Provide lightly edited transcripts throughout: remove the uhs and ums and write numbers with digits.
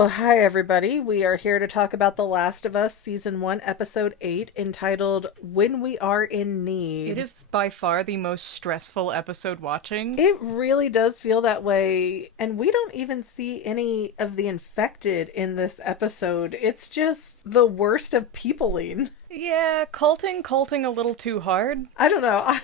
Oh, hi everybody. We are here to talk about The Last of Us Season 1, Episode 8, entitled When We Are in Need. It is by far the most stressful episode watching. It really does feel that way, and we don't even see any of the infected in this episode. It's just the worst of peopling. Yeah, culting a little too hard. I don't know.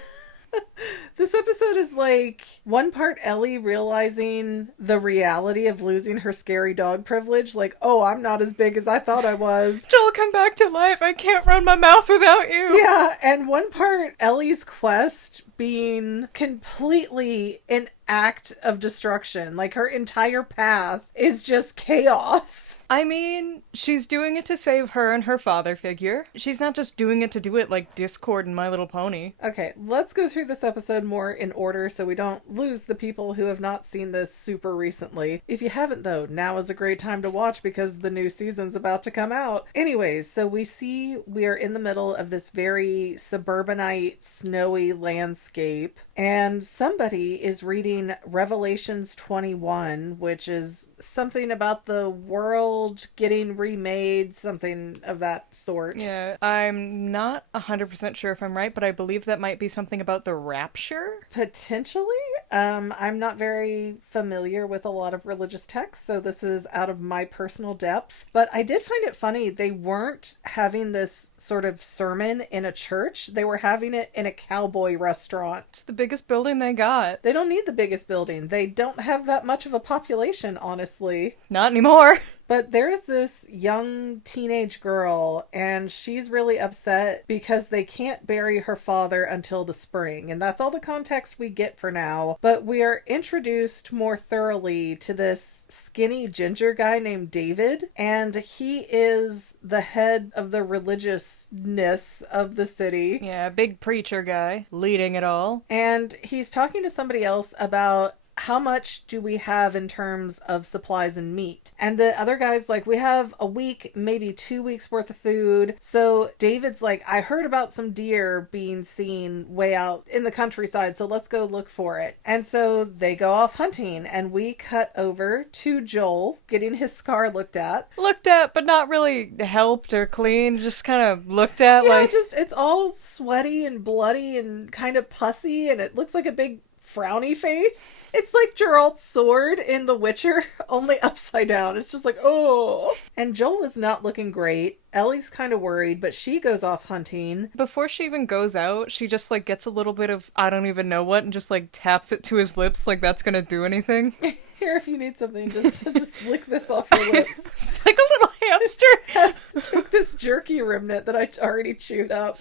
This episode is like one part Ellie realizing the reality of losing her scary dog privilege. Like, oh, I'm not as big as I thought I was. Joel, come back to life. I can't run my mouth without you. Yeah, and one part Ellie's quest being completely an act of destruction. Like, her entire path is just chaos. I mean, she's doing it to save her and her father figure. She's not just doing it to do it like Discord and My Little Pony. Okay, let's go through this episode more in order so we don't lose the people who have not seen this super recently. If you haven't, though, now is a great time to watch because the new season's about to come out. Anyways, so we are in the middle of this very suburbanite, snowy landscape, and somebody is reading Revelations 21, which is something about the world getting remade, something of that sort. Yeah, I'm not 100% sure if I'm right, but I believe that might be something about the rapture? Potentially. I'm not very familiar with a lot of religious texts, so this is out of my personal depth. But I did find it funny. They weren't having this sort of sermon in a church. They were having it in a cowboy restaurant. It's the biggest building they got. They don't need the biggest building. They don't have that much of a population, honestly. Not anymore. But there is this young teenage girl, and she's really upset because they can't bury her father until the spring. And that's all the context we get for now. But we are introduced more thoroughly to this skinny ginger guy named David. And he is the head of the religiousness of the city. Yeah, big preacher guy, leading it all. And he's talking to somebody else about how much do we have in terms of supplies and meat? And the other guy's like, we have a week, maybe 2 weeks worth of food. So David's like, I heard about some deer being seen way out in the countryside, so let's go look for it. And so they go off hunting, and we cut over to Joel getting his scar looked at. Looked at, but not really helped or cleaned, just kind of looked at. Yeah, like it's all sweaty and bloody and kind of pussy, and it looks like a big frowny face. It's like Geralt's sword in The Witcher, only upside down. It's just like, oh. And Joel is not looking great. Ellie's kind of worried, but she goes off hunting. Before she even goes out, she just like gets a little bit of I don't even know what and just like taps it to his lips like that's gonna do anything. Here, if you need something, just lick this off your lips. It's like a little hamster. Take this jerky remnant that I already chewed up.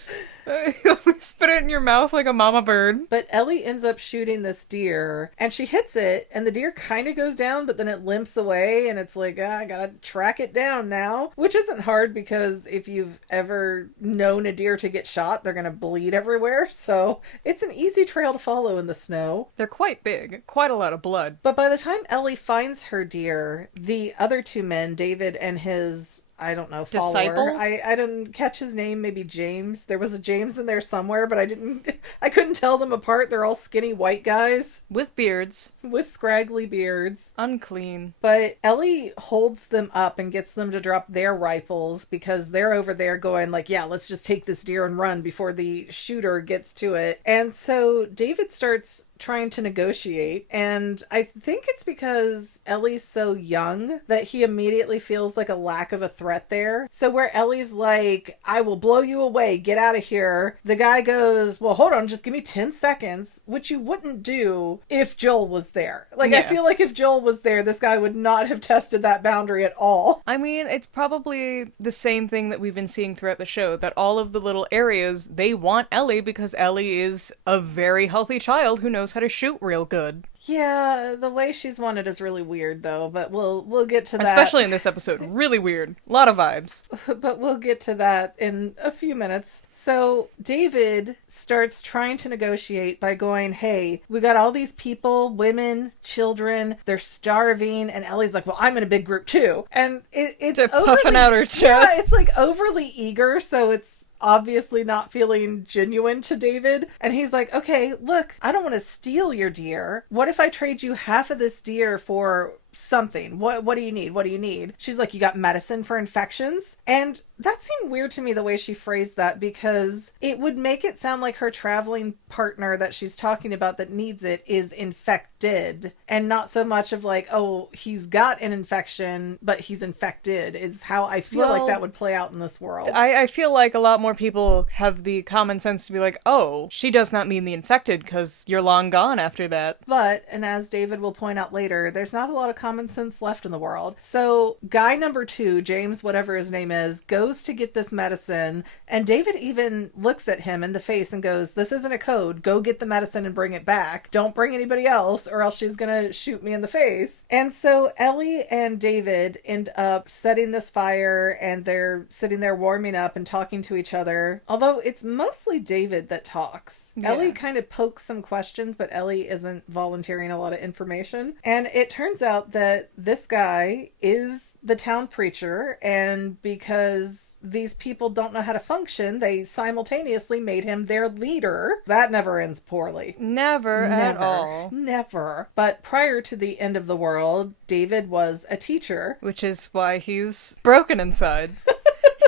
Spit it in your mouth like a mama bird. But Ellie ends up shooting this deer, and she hits it, and the deer kind of goes down, but then it limps away, and it's like, I gotta track it down now. Which isn't hard because if you've ever known a deer to get shot, they're gonna bleed everywhere, so it's an easy trail to follow in the snow. They're quite big, quite a lot of blood. But by the time Ellie finds her deer, the other two men, David and his, I don't know, follower. Disciple? I didn't catch his name, maybe James. There was a James in there somewhere, but I couldn't tell them apart. They're all skinny white guys. With beards. With scraggly beards. Unclean. But Ellie holds them up and gets them to drop their rifles because they're over there going like, yeah, let's just take this deer and run before the shooter gets to it. And so David starts trying to negotiate, and I think it's because Ellie's so young that he immediately feels like a lack of a threat there. So where Ellie's like, I will blow you away, get out of here, the guy goes, well, hold on, just give me 10 seconds, which you wouldn't do if Joel was there. Like, yeah. I feel like if Joel was there, this guy would not have tested that boundary at all. I mean, it's probably the same thing that we've been seeing throughout the show, that all of the little areas, they want Ellie because Ellie is a very healthy child who knows how to shoot real good. Yeah, the way she's wanted is really weird, though, but we'll get to that. Especially in this episode. Really weird. A lot of vibes. But we'll get to that in a few minutes. So David starts trying to negotiate by going, hey, we got all these people, women, children, they're starving, and Ellie's like, well, I'm in a big group too. And it's puffing out her chest. Yeah, it's like overly eager, so it's obviously not feeling genuine to David. And he's like, okay, look, I don't want to steal your deer. What if I trade you half of this deer for something. What do you need? What do you need? She's like, you got medicine for infections? And that seemed weird to me the way she phrased that, because it would make it sound like her traveling partner that she's talking about that needs it is infected, and not so much of like, oh, he's got an infection, but he's infected, is how I feel like that would play out in this world. I feel like a lot more people have the common sense to be like, oh, she does not mean the infected because you're long gone after that. But, and as David will point out later, there's not a lot of common sense left in the world. So guy number 2, James, whatever his name is, goes to get this medicine, and David even looks at him in the face and goes, this isn't a code. Go get the medicine and bring it back. Don't bring anybody else or else she's gonna shoot me in the face. And so Ellie and David end up setting this fire, and they're sitting there warming up and talking to each other. Although it's mostly David that talks. Yeah. Ellie kind of pokes some questions, but Ellie isn't volunteering a lot of information. And it turns out that this guy is the town preacher, and because these people don't know how to function, they simultaneously made him their leader. That never ends poorly. Never at all. Never. But prior to the end of the world, David was a teacher. Which is why he's broken inside.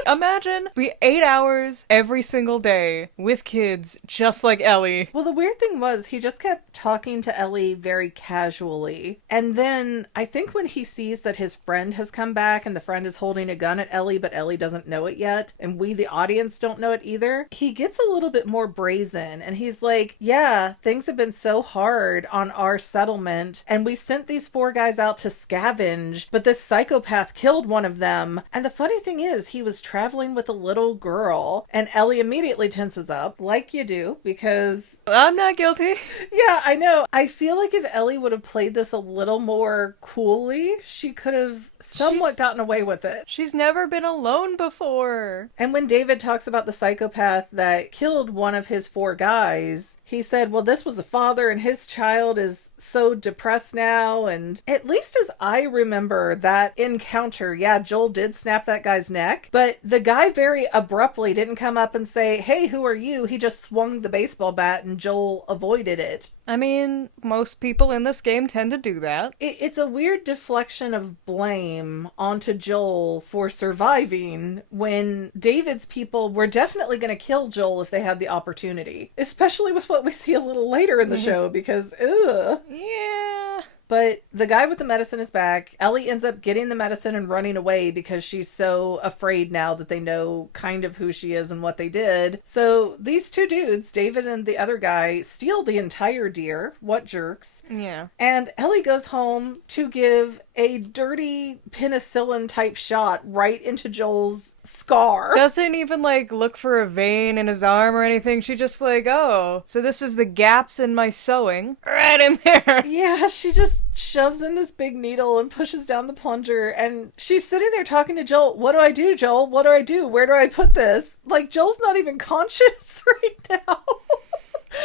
Imagine we 8 hours every single day with kids just like Ellie. Well, the weird thing was he just kept talking to Ellie very casually. And then I think when he sees that his friend has come back and the friend is holding a gun at Ellie, but Ellie doesn't know it yet, and we, the audience, don't know it either, he gets a little bit more brazen. And he's like, yeah, things have been so hard on our settlement, and we sent these 4 guys out to scavenge, but this psychopath killed one of them. And the funny thing is, he was traveling with a little girl, and Ellie immediately tenses up, like you do, because I'm not guilty. Yeah, I know. I feel like if Ellie would have played this a little more coolly, she could have somewhat gotten away with it. She's never been alone before. And when David talks about the psychopath that killed one of his 4 guys, he said, well, this was a father and his child is so depressed now. And at least as I remember that encounter, yeah, Joel did snap that guy's neck, but the guy very abruptly didn't come up and say, hey, who are you? He just swung the baseball bat and Joel avoided it. I mean, most people in this game tend to do that. It's a weird deflection of blame onto Joel for surviving when David's people were definitely going to kill Joel if they had the opportunity. Especially with what we see a little later in the show, because, ugh. Yeah. But the guy with the medicine is back. Ellie ends up getting the medicine and running away because she's so afraid now that they know kind of who she is and what they did. So these 2 dudes, David and the other guy, steal the entire deer. What jerks. Yeah. And Ellie goes home to give a dirty penicillin type shot right into Joel's scar. Doesn't even look for a vein in his arm or anything. She just oh, so this is the gaps in my sewing. Right in there. Yeah, she just shoves in this big needle and pushes down the plunger, and she's sitting there talking to Joel. What do I do, Joel? What do I do? Where do I put this? Joel's not even conscious right now.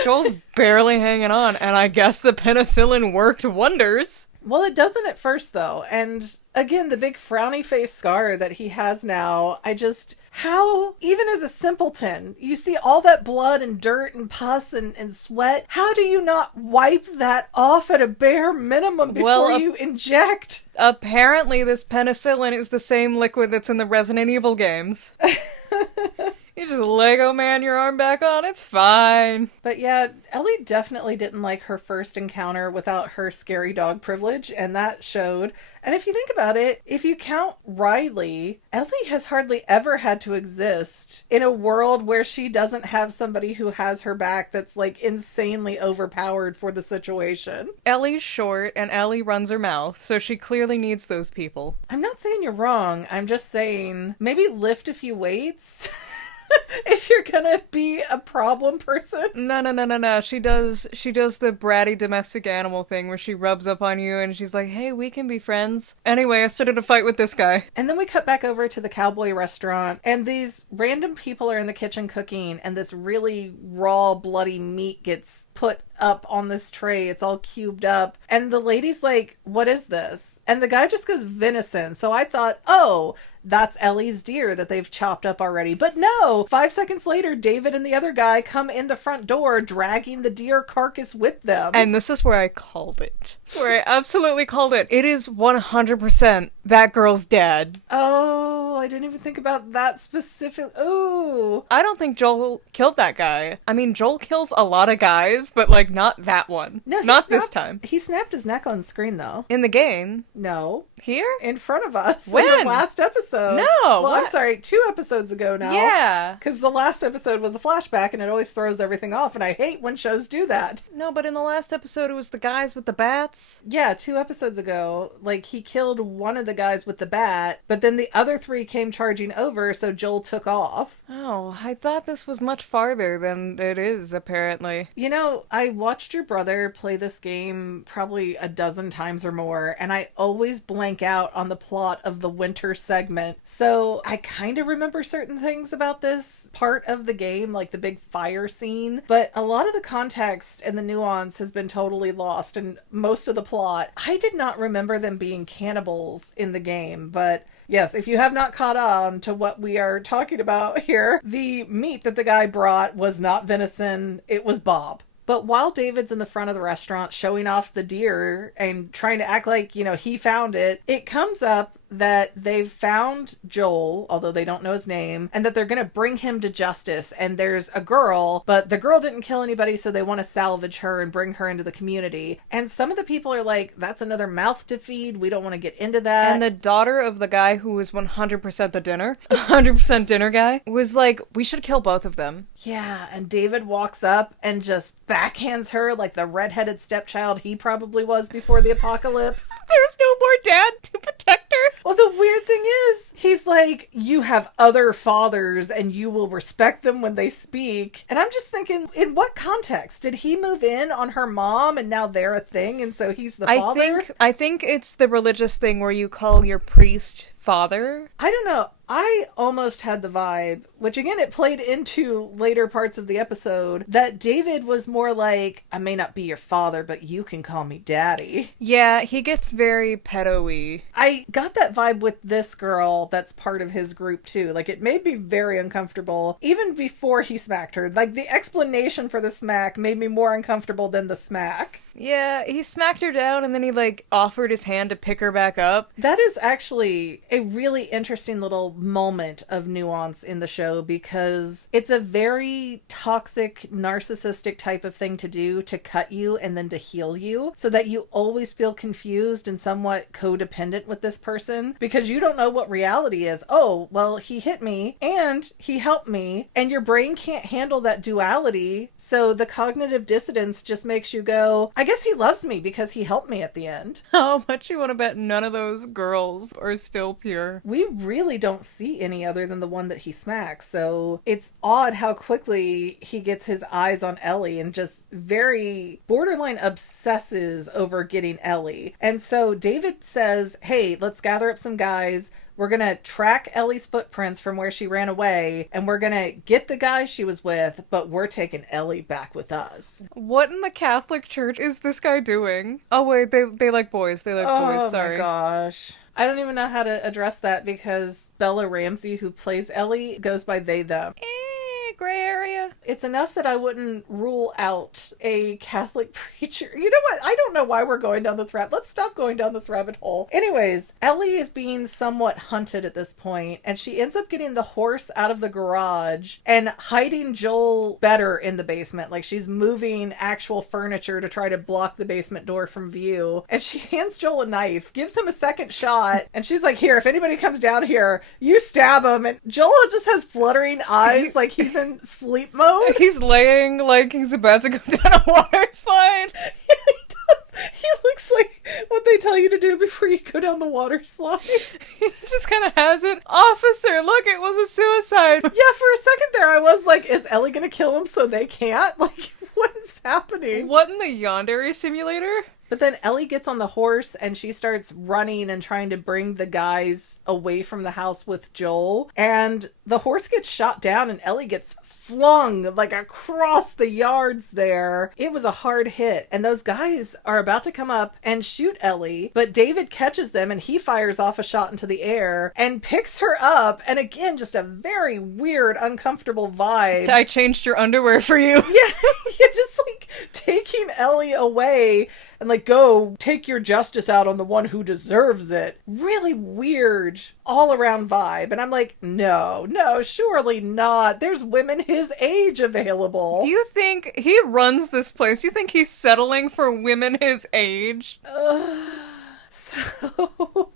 Joel's barely hanging on, and I guess the penicillin worked wonders. Well, it doesn't at first, though. And again, the big frowny face scar that he has now, how, even as a simpleton, you see all that blood and dirt and pus and sweat. How do you not wipe that off at a bare minimum before you inject? Apparently this penicillin is the same liquid that's in the Resident Evil games. You just Lego man your arm back on, it's fine. But yeah, Ellie definitely didn't like her first encounter without her scary dog privilege, and that showed. And if you think about it, if you count Riley, Ellie has hardly ever had to exist in a world where she doesn't have somebody who has her back that's insanely overpowered for the situation. Ellie's short and Ellie runs her mouth, so she clearly needs those people. I'm not saying you're wrong. I'm just saying maybe lift a few weights. If you're gonna be a problem person. No. She does the bratty domestic animal thing where she rubs up on you and she's like, hey, we can be friends. Anyway, I started a fight with this guy. And then we cut back over to the cowboy restaurant, and these random people are in the kitchen cooking, and this really raw, bloody meat gets put up on this tray. It's all cubed up. And the lady's like, what is this? And the guy just goes, venison. So I thought, oh, that's Ellie's deer that they've chopped up already. But no, 5 seconds later, David and the other guy come in the front door dragging the deer carcass with them. And this is where I called it. It's where I absolutely called it. It is 100% that girl's dad. Oh, I didn't even think about that specific. Oh, I don't think Joel killed that guy. I mean, Joel kills a lot of guys, but like not that one. No, not this time. He snapped his neck on screen though. In the game? No. Here? In front of us. When? In the last episode. No. Well, what? I'm sorry, 2 episodes ago now. Yeah. Because the last episode was a flashback and it always throws everything off, and I hate when shows do that. No, but in the last episode it was the guys with the bats. Yeah, 2 episodes ago, like, he killed one of the guys with the bat, but then the other 3 came charging over, so Joel took off. Oh, I thought this was much farther than it is, apparently. You know, I watched your brother play this game probably a dozen times or more, and I always blank out on the plot of the winter segment. So I kind of remember certain things about this part of the game, like the big fire scene, but a lot of the context and the nuance has been totally lost, and most of the plot, I did not remember them being cannibals in the game, but yes, if you have not caught on to what we are talking about here, the meat that the guy brought was not venison, it was Bob. But while David's in the front of the restaurant showing off the deer and trying to act like, you know, he found it, it comes up that they've found Joel, although they don't know his name, and that they're going to bring him to justice. And there's a girl, but the girl didn't kill anybody, so they want to salvage her and bring her into the community. And some of the people are like, that's another mouth to feed. We don't want to get into that. And the daughter of the guy who was 100% the dinner, 100% dinner guy, was like, we should kill both of them. Yeah, and David walks up and just backhands her like the redheaded stepchild he probably was before the apocalypse. There's no more dad to protect her. Well, the weird thing is, he's like, you have other fathers and you will respect them when they speak. And I'm just thinking, in what context? Did he move in on her mom and now they're a thing and so he's the father? I think it's the religious thing where you call your priest father. I don't know. I almost had the vibe, which again, it played into later parts of the episode, that David was more like, I may not be your father, but you can call me daddy. Yeah, he gets very pedo-y. I got that vibe with this girl that's part of his group too. Like, it made me very uncomfortable, even before he smacked her. Like, the explanation for the smack made me more uncomfortable than the smack. Yeah, he smacked her down and then he, like, offered his hand to pick her back up. That is actually a really interesting little moment of nuance in the show, because it's a very toxic, narcissistic type of thing to do, to cut you and then to heal you, so that you always feel confused and somewhat codependent with this person, because you don't know what reality is. Oh, well, he hit me and he helped me, and your brain can't handle that duality, so the cognitive dissonance just makes you go, I guess he loves me because he helped me at the end. How much you want to bet none of those girls are still pure? We really don't see any other than the one that he smacks, so it's odd how quickly he gets his eyes on Ellie and just very borderline obsesses over getting Ellie. And so David says, hey, let's gather up some guys. We're going to track Ellie's footprints from where she ran away, and we're going to get the guy she was with, but we're taking Ellie back with us. What in the Catholic Church is this guy doing? Oh, wait, they like boys. They like boys, sorry. Oh my gosh. I don't even know how to address that, because Bella Ramsey, who plays Ellie, goes by they, them. Gray area. It's enough that I wouldn't rule out a Catholic preacher. You know what? I don't know why we're going down this rabbit. Let's stop going down this rabbit hole. Anyways, Ellie is being somewhat hunted at this point, and she ends up getting the horse out of the garage and hiding Joel better in the basement. Like, she's moving actual furniture to try to block the basement door from view. And she hands Joel a knife, gives him a second shot, and she's like, here, if anybody comes down here, you stab him. And Joel just has fluttering eyes like he's in sleep mode. He's laying like he's about to go down a water slide. Yeah, he does. He looks like what they tell you to do before you go down the water slide. He just kind of has it. Officer, look, it was a suicide. Yeah, for a second there I was like, is Ellie gonna kill him so they can't? Like, what is happening? What in the Yandere simulator? But then Ellie gets on the horse and she starts running and trying to bring the guys away from the house with Joel. And the horse gets shot down and Ellie gets flung like across the yards there. It was a hard hit. And those guys are about to come up and shoot Ellie, but David catches them and he fires off a shot into the air and picks her up. And again, just a very weird, uncomfortable vibe. I changed your underwear for you. Yeah, just like taking Ellie away and like, go take your justice out on the one who deserves it. Really weird all around vibe. And I'm like, no, surely not. There's women his age available. Do you think he runs this place? You think he's settling for women his age? So...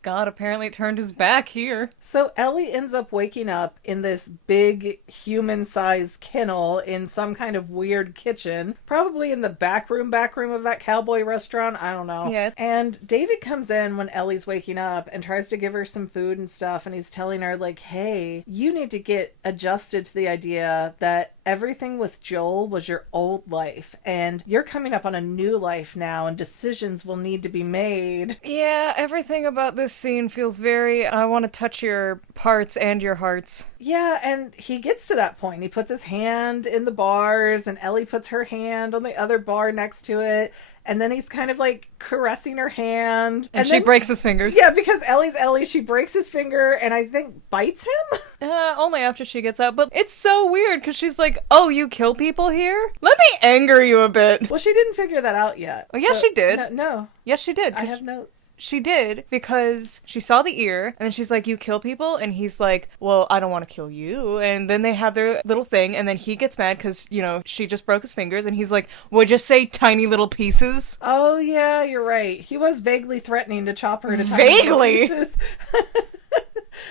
God apparently turned his back here. So Ellie ends up waking up in this big human-sized kennel in some kind of weird kitchen, probably in the back room of that cowboy restaurant. I don't know. Yeah. And David comes in when Ellie's waking up and tries to give her some food and stuff, and he's telling her, like, hey, you need to get adjusted to the idea that everything with Joel was your old life, and you're coming up on a new life now, and decisions will need to be made. Yeah, everything about this scene feels very, I want to touch your parts and your hearts. Yeah, and he gets to that point. He puts his hand in the bars, and Ellie puts her hand on the other bar next to it. And then he's kind of like caressing her hand. And she breaks his fingers. Yeah, because Ellie's Ellie. She breaks his finger and I think bites him. Only after she gets out. But it's so weird because she's like, oh, you kill people here? Let me anger you a bit. Well, she didn't figure that out yet. Oh, yes, she did. No. Yes, she did. I have notes. She did, because she saw the ear, and then she's like, you kill people? And he's like, well, I don't want to kill you. And then they have their little thing, and then he gets mad because, you know, she just broke his fingers, and he's like, would you say tiny little pieces? Oh, yeah, you're right. He was vaguely threatening to chop her into tiny little pieces.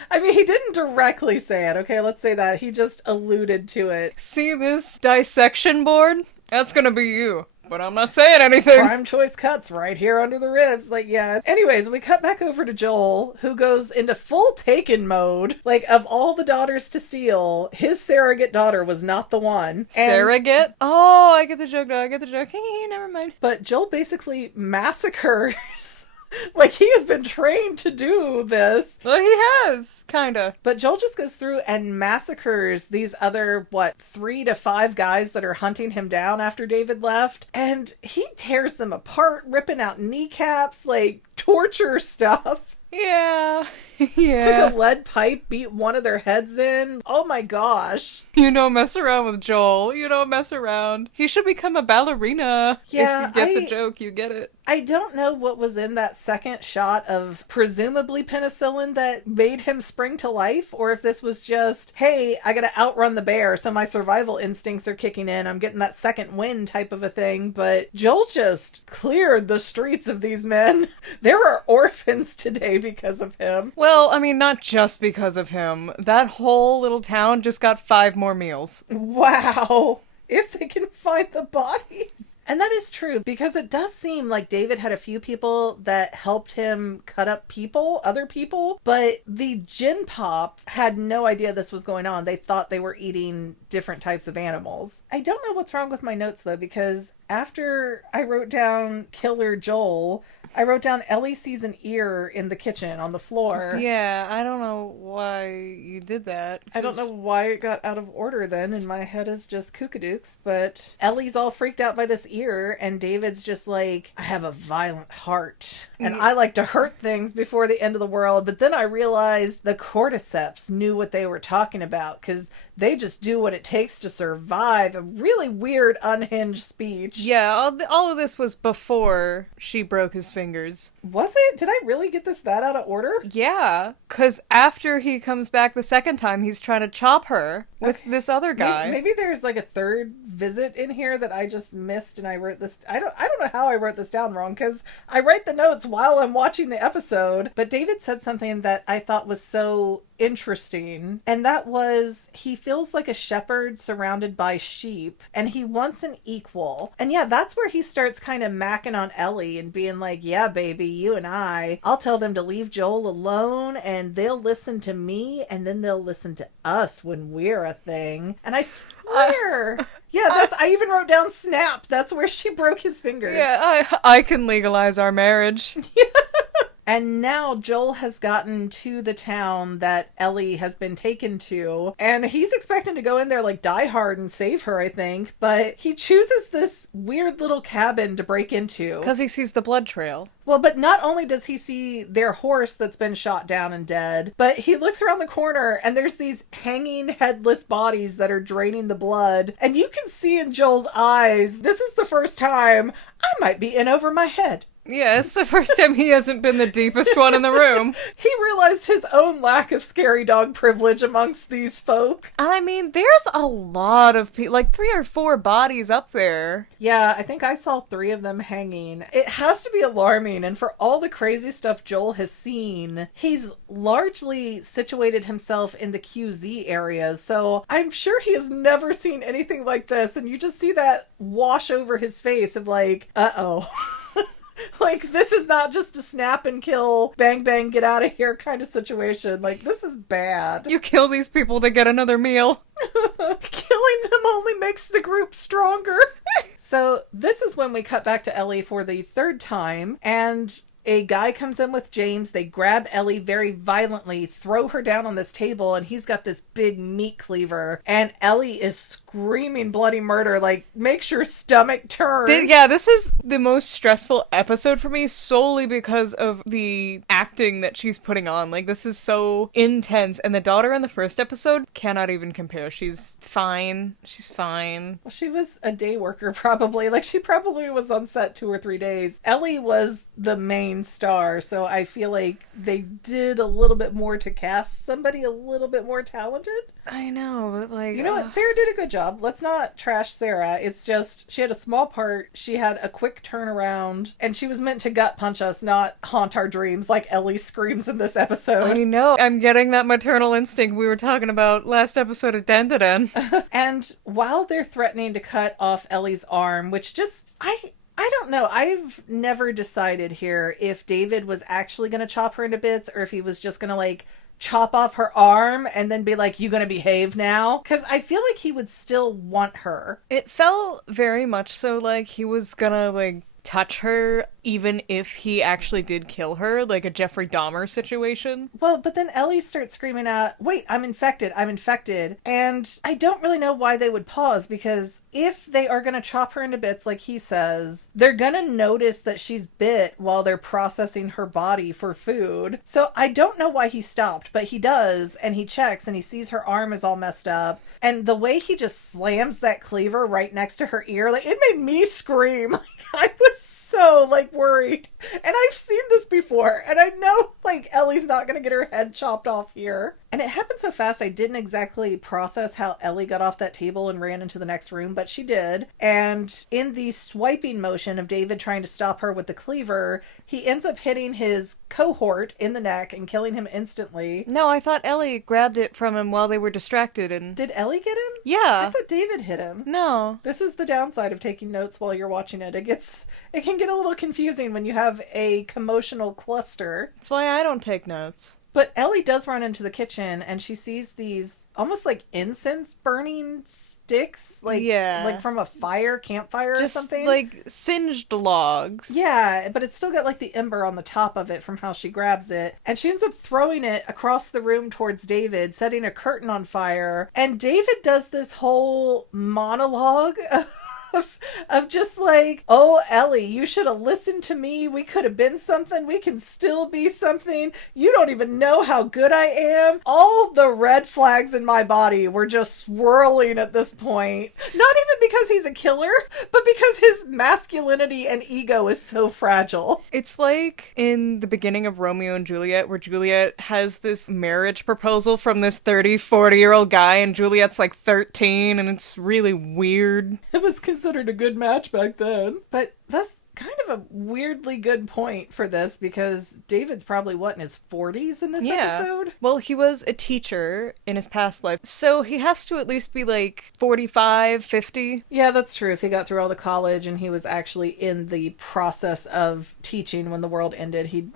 I mean, he didn't directly say it, okay? Let's say that. He just alluded to it. See this dissection board? That's gonna be you. But I'm not saying anything. Prime choice cuts right here under the ribs. Like, yeah. Anyways, we cut back over to Joel, who goes into full Taken mode. Like, of all the daughters to steal, his surrogate daughter was not the one. Surrogate? Oh, I get the joke now. Hey, never mind. But Joel basically massacres... Like, he has been trained to do this. Well, he has, kinda. But Joel just goes through and massacres these other, 3 to 5 guys that are hunting him down after David left. And he tears them apart, ripping out kneecaps, like, torture stuff. Yeah. Took a lead pipe, beat one of their heads in. Oh my gosh. You don't mess around with Joel. You don't mess around. He should become a ballerina. Yeah, if you get the joke, you get it. I don't know what was in that second shot of presumably penicillin that made him spring to life, or if this was just, hey, I gotta outrun the bear, so my survival instincts are kicking in. I'm getting that second wind type of a thing. But Joel just cleared the streets of these men. There are orphans today because of him. Well, I mean, not just because of him. That whole little town just got 5 more meals. Wow. If they can find the bodies. And that is true, because it does seem like David had a few people that helped him cut up other people, but the gin pop had no idea this was going on. They thought they were eating different types of animals. I don't know what's wrong with my notes, though, because after I wrote down Killer Joel, I wrote down Ellie sees an ear in the kitchen on the floor. Yeah, I don't know why you did that. I don't know why it got out of order then, and my head is just kookadooks, but Ellie's all freaked out by this ear, and David's just like, I have a violent heart, and I like to hurt things before the end of the world. But then I realized the cordyceps knew what they were talking about, because they just do what it takes to survive. A really weird, unhinged speech. Yeah, all of this was before she broke his fingers. Was it? Did I really get that out of order? Yeah, because after he comes back the second time, he's trying to chop her with this other guy. Maybe there's like a third visit in here that I just missed, and I wrote this. I don't know how I wrote this down wrong, because I write the notes while I'm watching the episode. But David said something that I thought was so interesting, and that was he feels like a shepherd surrounded by sheep, and he wants an equal. And yeah, that's where he starts kind of macking on Ellie and being like, yeah, baby, you and I'll tell them to leave Joel alone, and they'll listen to me, and then they'll listen to us when we're a thing. And I swear, yeah, I even wrote down snap. That's where she broke his fingers. Yeah, I can legalize our marriage. And now Joel has gotten to the town that Ellie has been taken to, and he's expecting to go in there like Die Hard and save her, I think, but he chooses this weird little cabin to break into. Because he sees the blood trail. Well, but not only does he see their horse that's been shot down and dead, but he looks around the corner and there's these hanging headless bodies that are draining the blood. And you can see in Joel's eyes, this is the first time I might be in over my head. Yeah, it's the first time he hasn't been the deepest one in the room. He realized his own lack of scary dog privilege amongst these folk. And I mean, there's a lot of people, like 3 or 4 bodies up there. Yeah, I think I saw 3 of them hanging. It has to be alarming, and for all the crazy stuff Joel has seen, he's largely situated himself in the QZ areas, so I'm sure he has never seen anything like this, and you just see that wash over his face of like, uh-oh. Like, this is not just a snap and kill, bang, bang, get out of here kind of situation. Like, this is bad. You kill these people to get another meal. Killing them only makes the group stronger. So, this is when we cut back to Ellie for the 3rd time, and a guy comes in with James. They grab Ellie very violently, throw her down on this table, and he's got this big meat cleaver. And Ellie is screaming bloody murder, like, makes your stomach turn. Yeah, this is the most stressful episode for me solely because of the acting that she's putting on. Like, this is so intense. And the daughter in the first episode cannot even compare. She's fine. She's fine. Well, she was a day worker, probably. Like, she probably was on set 2 or 3 days. Ellie was the main star, so I feel like they did a little bit more to cast somebody a little bit more talented. I know, but like... You know what? Sarah did a good job. Let's not trash Sarah. It's just, she had a small part, she had a quick turnaround, and she was meant to gut punch us, not haunt our dreams like Ellie screams in this episode. I know. I'm getting that maternal instinct we were talking about last episode of Den. And while they're threatening to cut off Ellie's arm, which just... I don't know. I've never decided here if David was actually going to chop her into bits or if he was just going to, like, chop off her arm and then be like, you gonna behave now? Because I feel like he would still want her. It felt very much so like he was gonna, like, touch her even if he actually did kill her, like a Jeffrey Dahmer situation. Well, but then Ellie starts screaming out, wait, I'm infected. And I don't really know why they would pause, because if they are going to chop her into bits like he says, they're going to notice that she's bit while they're processing her body for food. So I don't know why he stopped, but he does, and he checks and he sees her arm is all messed up. And the way he just slams that cleaver right next to her ear, like, it made me scream. Like, I was so, like, worried. And I've seen this before, and I know, like, Ellie's not gonna get her head chopped off here. And it happened so fast I didn't exactly process how Ellie got off that table and ran into the next room, but she did. And in the swiping motion of David trying to stop her with the cleaver, he ends up hitting his cohort in the neck and killing him instantly. No, I thought Ellie grabbed it from him while they were distracted and... Did Ellie get him? Yeah. I thought David hit him. No. This is the downside of taking notes while you're watching it. It can get a little confusing when you have a commotional cluster. That's why I don't take notes. But Ellie does run into the kitchen and she sees these almost like incense burning sticks, like from a campfire just or something. Like singed logs. Yeah, but it's still got like the ember on the top of it from how she grabs it. And she ends up throwing it across the room towards David, setting a curtain on fire. And David does this whole monologue of just like, oh, Ellie, you should have listened to me. We could have been something. We can still be something. You don't even know how good I am. All the red flags in my body were just swirling at this point. Not even because he's a killer, but because his masculinity and ego is so fragile. It's like in the beginning of Romeo and Juliet, where Juliet has this marriage proposal from this 30, 40-year-old guy, and Juliet's like 13, and it's really weird. It was considered a good match back then. But that's kind of a weirdly good point for this because David's probably, what, in his 40s in this episode? Well, he was a teacher in his past life, so he has to at least be like 45, 50. Yeah, that's true. If he got through all the college and he was actually in the process of teaching when the world ended, he'd,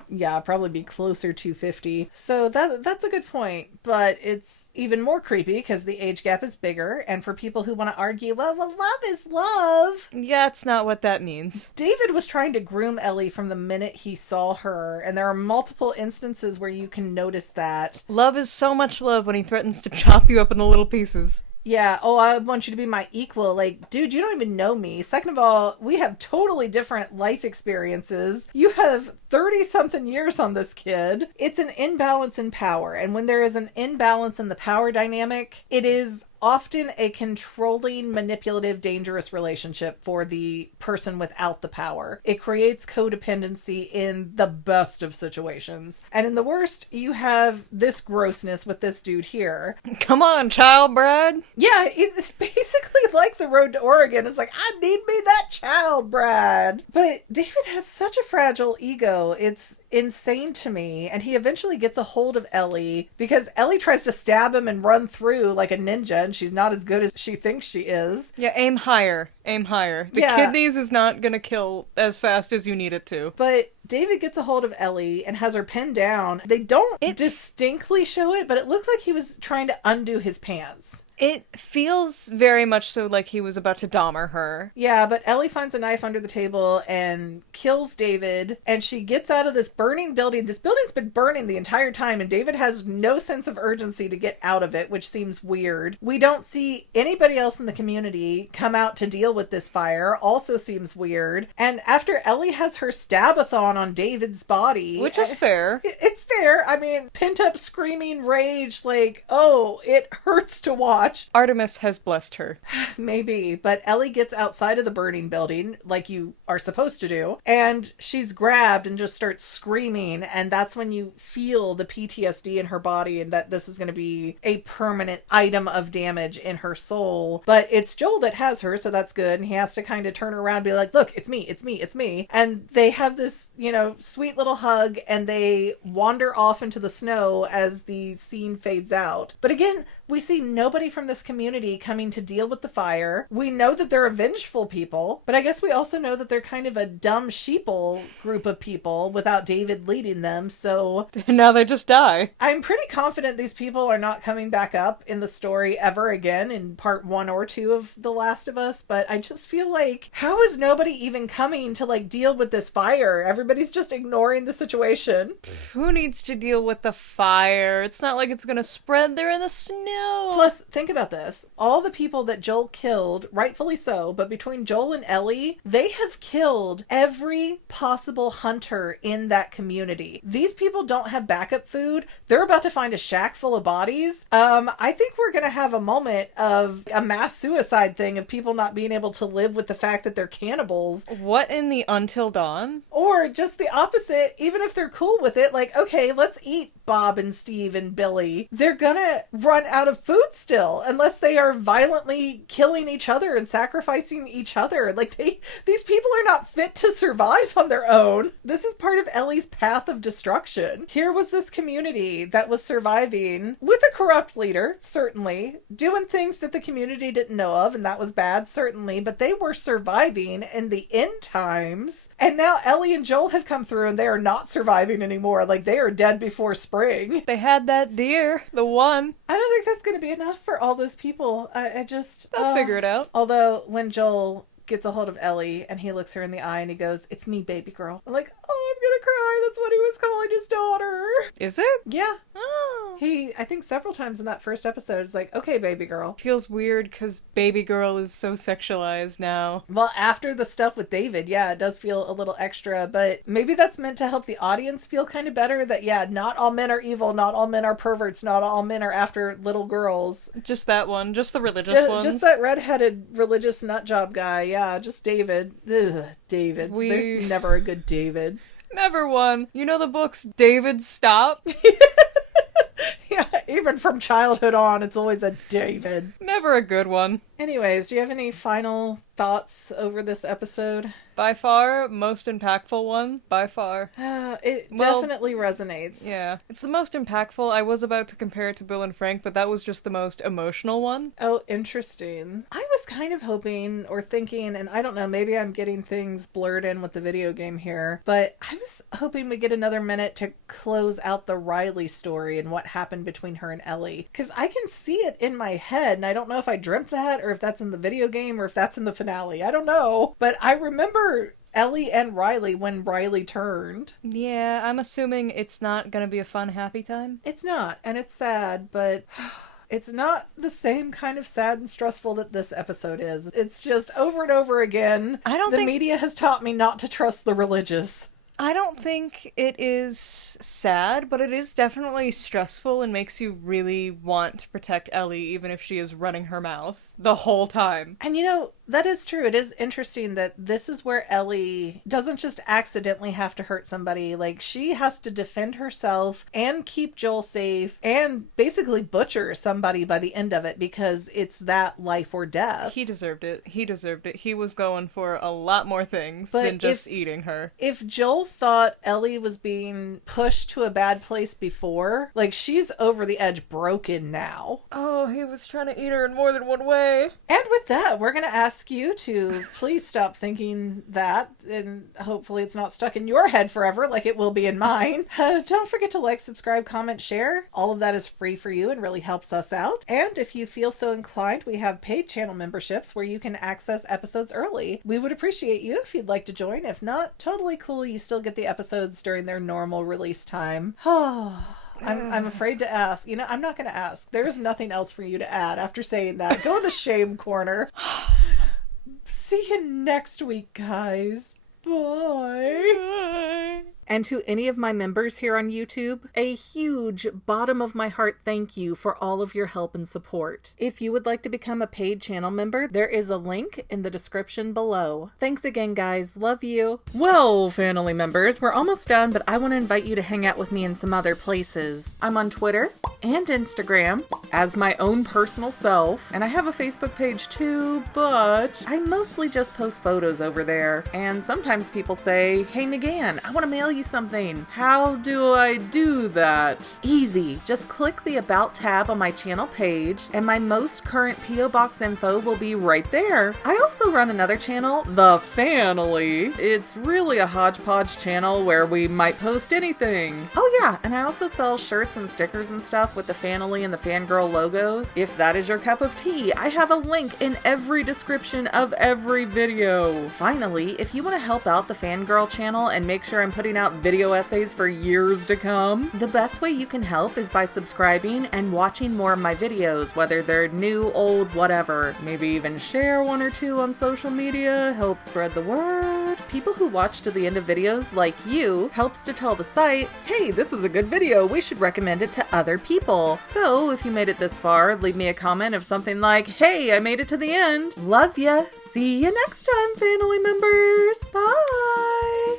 probably be closer to 50. So that's a good point, but it's even more creepy because the age gap is bigger, and for people who want to argue, well, love is love. Yeah, it's not what that means. David was trying to groom Ellie from the minute he saw her, and there are multiple instances where you can notice that. Love is so much love when he threatens to chop you up into little pieces. Yeah, oh, I want you to be my equal. Like, dude, you don't even know me. Second of all, we have totally different life experiences. You have 30-something years on this kid. It's an imbalance in power, and when there is an imbalance in the power dynamic, it is often a controlling, manipulative, dangerous relationship for the person without the power. It creates codependency in the best of situations. And in the worst, you have this grossness with this dude here. Come on, child bride. Yeah, it's basically like the road to Oregon. It's like, I need me that child bride. But David has such a fragile ego. It's insane to me. And he eventually gets a hold of Ellie because Ellie tries to stab him and run through like a ninja, and she's not as good as she thinks she is. Yeah, aim higher. Aim higher. The kidneys is not gonna kill as fast as you need it to. But David gets a hold of Ellie and has her pinned down. They don't distinctly show it, but it looked like he was trying to undo his pants. It feels very much so like he was about to Dahmer her. Yeah, but Ellie finds a knife under the table and kills David, and she gets out of this burning building. This building's been burning the entire time, and David has no sense of urgency to get out of it, which seems weird. We don't see anybody else in the community come out to deal with this fire. Also seems weird. And after Ellie has her stab-a-thon on David's body... Which is fair. It's fair. I mean, pent-up screaming rage, like, oh, it hurts to watch. Artemis has blessed her. Maybe, but Ellie gets outside of the burning building, like you are supposed to do, and she's grabbed and just starts screaming, and that's when you feel the PTSD in her body and that this is going to be a permanent item of damage in her soul. But it's Joel that has her, so that's good, and he has to kind of turn her around and be like, look, it's me, it's me, it's me. And they have this, sweet little hug, and they wander off into the snow as the scene fades out. But again, we see nobody from this community coming to deal with the fire. We know that they're a vengeful people, but I guess we also know that they're kind of a dumb sheeple group of people without David leading them, so... Now they just die. I'm pretty confident these people are not coming back up in the story ever again in part 1 or 2 of The Last of Us, but I just feel like, how is nobody even coming to, deal with this fire? Everybody's just ignoring the situation. Who needs to deal with the fire? It's not like it's gonna spread there in the snow. Plus, think about this. All the people that Joel killed, rightfully so, but between Joel and Ellie, they have killed every possible hunter in that community. These people don't have backup food. They're about to find a shack full of bodies. I think we're going to have a moment of a mass suicide thing of people not being able to live with the fact that they're cannibals. What in the Until Dawn? Or just the opposite, even if they're cool with it, like, okay, let's eat Bob and Steve and Billy. They're gonna run out of food still, unless they are violently killing each other and sacrificing each other. These people are not fit to survive on their own. This is part of Ellie's path of destruction. Here was this community that was surviving with a corrupt leader, certainly, doing things that the community didn't know of, and that was bad, certainly, but they were surviving in the end times, and now Ellie and Joel have come through and they are not surviving anymore. They are dead before spring. They had that deer, the one. I don't think that's going to be enough for all those people. They'll figure it out. Although when Joel gets a hold of Ellie and he looks her in the eye and he goes, "It's me, baby girl." I'm like, oh, I'm gonna cry. That's what he was calling his daughter. Is it? Yeah. Oh. I think several times in that first episode, it's like, okay, baby girl. Feels weird because baby girl is so sexualized now. Well, after the stuff with David, yeah, it does feel a little extra, but maybe that's meant to help the audience feel kind of better that, yeah, not all men are evil, not all men are perverts, not all men are after little girls. Just that one, just the religious ones. Just that redheaded religious nutjob guy, yeah, just David. Ugh, David. There's never a good David. Never one. You know the books David Stop? Yeah, even from childhood on, it's always a David. Never a good one. Anyways, do you have any final thoughts over this episode? By far, most impactful one. By far. It definitely resonates. Yeah. It's the most impactful. I was about to compare it to Bill and Frank, but that was just the most emotional one. Oh, interesting. I was kind of hoping or thinking, and I don't know, maybe I'm getting things blurred in with the video game here, but I was hoping we get another minute to close out the Riley story and what happened between her and Ellie. Because I can see it in my head, and I don't know if I dreamt that, or if that's in the video game, or if that's in the finale. I don't know. But I remember Ellie and Riley when Riley turned. Yeah, I'm assuming it's not gonna be a fun, happy time. It's not, and it's sad, but it's not the same kind of sad and stressful that this episode is. It's just over and over again. The media has taught me not to trust the religious. I don't think it is sad, but it is definitely stressful and makes you really want to protect Ellie, even if she is running her mouth the whole time. And that is true. It is interesting that this is where Ellie doesn't just accidentally have to hurt somebody. Like, she has to defend herself and keep Joel safe and basically butcher somebody by the end of it because it's that life or death. He deserved it. He was going for a lot more things than just eating her. If Joel thought Ellie was being pushed to a bad place before, like, she's over the edge broken now. Oh, he was trying to eat her in more than one way. And with that, we're going to ask you to please stop thinking that, and hopefully it's not stuck in your head forever like it will be in mine. Don't forget to like, subscribe, comment, share. All of that is free for you and really helps us out. And if you feel so inclined, we have paid channel memberships where you can access episodes early. We would appreciate you if you'd like to join. If not, totally cool. You still get the episodes during their normal release time. I'm afraid to ask. I'm not going to ask. There's nothing else for you to add after saying that. Go in the shame corner. See you next week, guys. Bye. And to any of my members here on YouTube, a huge bottom of my heart thank you for all of your help and support. If you would like to become a paid channel member, there is a link in the description below. Thanks again, guys. Love you. Well, family members, we're almost done, but I want to invite you to hang out with me in some other places. I'm on Twitter and Instagram as my own personal self, and I have a Facebook page too, but I mostly just post photos over there. And sometimes people say, "Hey, McGann, I want to mail you something. How do I do that?" Easy. Just click the About tab on my channel page, and my most current P.O. Box info will be right there. I also run another channel, The Family. It's really a hodgepodge channel where we might post anything. Oh yeah, and I also sell shirts and stickers and stuff with the Family and the Fangirl logos. If that is your cup of tea, I have a link in every description of every video. Finally, if you want to help out the Fangirl channel and make sure I'm putting out video essays for years to come, the best way you can help is by subscribing and watching more of my videos, whether they're new, old, whatever. Maybe even share one or two on social media, help spread the word. People who watch to the end of videos, like you, helps to tell the site, hey, this is a good video, we should recommend it to other people. So if you made it this far, leave me a comment of something like, hey, I made it to the end. Love ya. See you next time, family members. Bye.